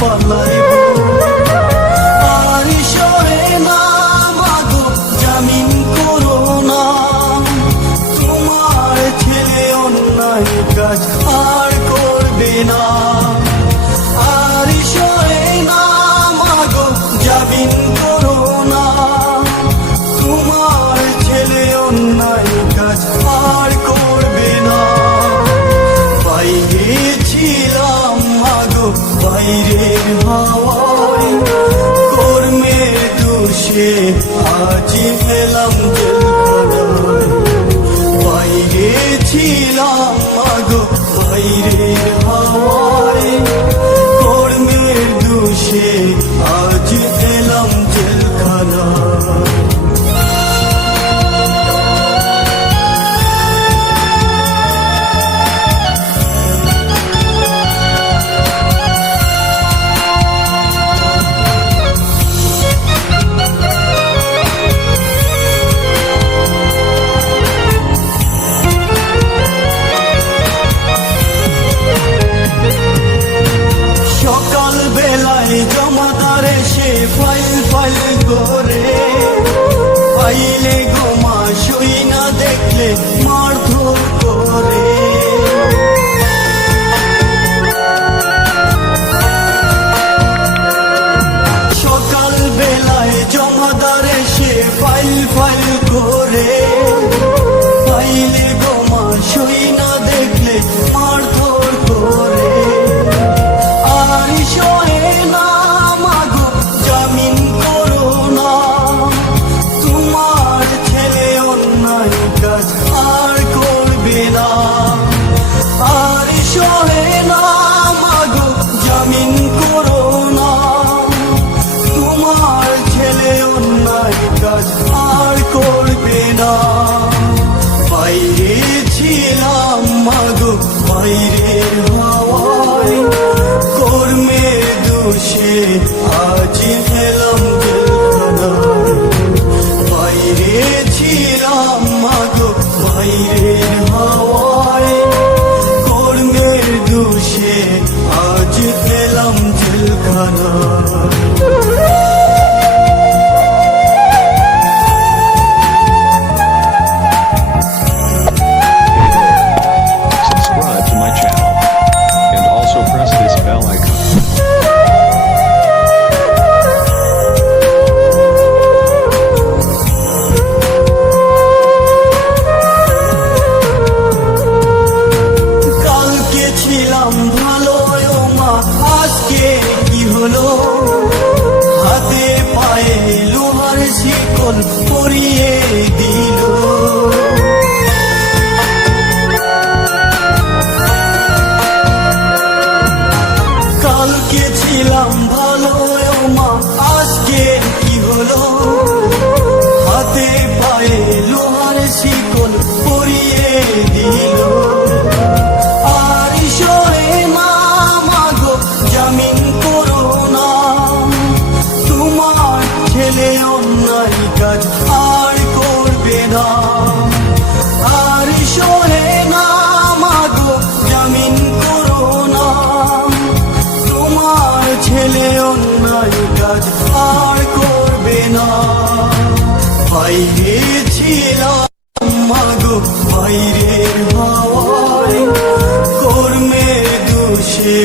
পালাইব আর সরে না মাগো জামিন করো না তোমার ছেলে অন্যায় কাজ আর করবে না আর সরে না মাগো জামিন করো না তোমার ছেলে অন্যায় কাজ আর করবে না বাইরে ছিলাম মাগো বাইরের হাওয়ায় কর্মের দোষে আজ পেলাম জেলখানায় বাইরে ছিলাম মাগো বাইরের হাওয়ায় কর্মের দোষে আজ পেলাম জেলখানায় জমাদার এসে ফাইল করে পাইলে গোমা শুই না দেখলে মারধর করে সকাল বেলায় জমাদার এসে ফাইল করে পাইলে গোমা শুই না দেখলে মারধর করে আর সয়ে না মাগো জামিন করো না তোমার ছেলে অন্যায় কাজ আর করবে না আর সয়ে না মাগো জামিন করো না তোমার ছেলে অন্যায় কাজ আর করবে না বাইরে ছিলাম মাগো বাইরের হাওয়ায় কর্মের দোষে আজ পেলাম জেলখানায় বাইরে ছিলাম মাগো বাইরের হাওয়ায় কর্মের দোষে আজ পেলাম জেলখানায় Subscribe to my channel and also press this bell icon. কালকে ছিলাম ভালো মা আজকে কি হলো হাতে পায়ে লোহার শিকল পরিয়ে দিল কালকে ছিলাম ভালো মা আজকে কি হলো হাতে পায়ে লোহার শিকল পরিয়ে দিল আর সরে না মাগো জামিন করো না তোমার ছেলে অন্যায় কাজ আর করবে না আর সরে না মাগো জামিন করো না তোমার ছেলে অন্যায় কাজ আর করবে না বাইরে ছিলাম মাগো বাইরের হাওয়ায় কর্মের দোষে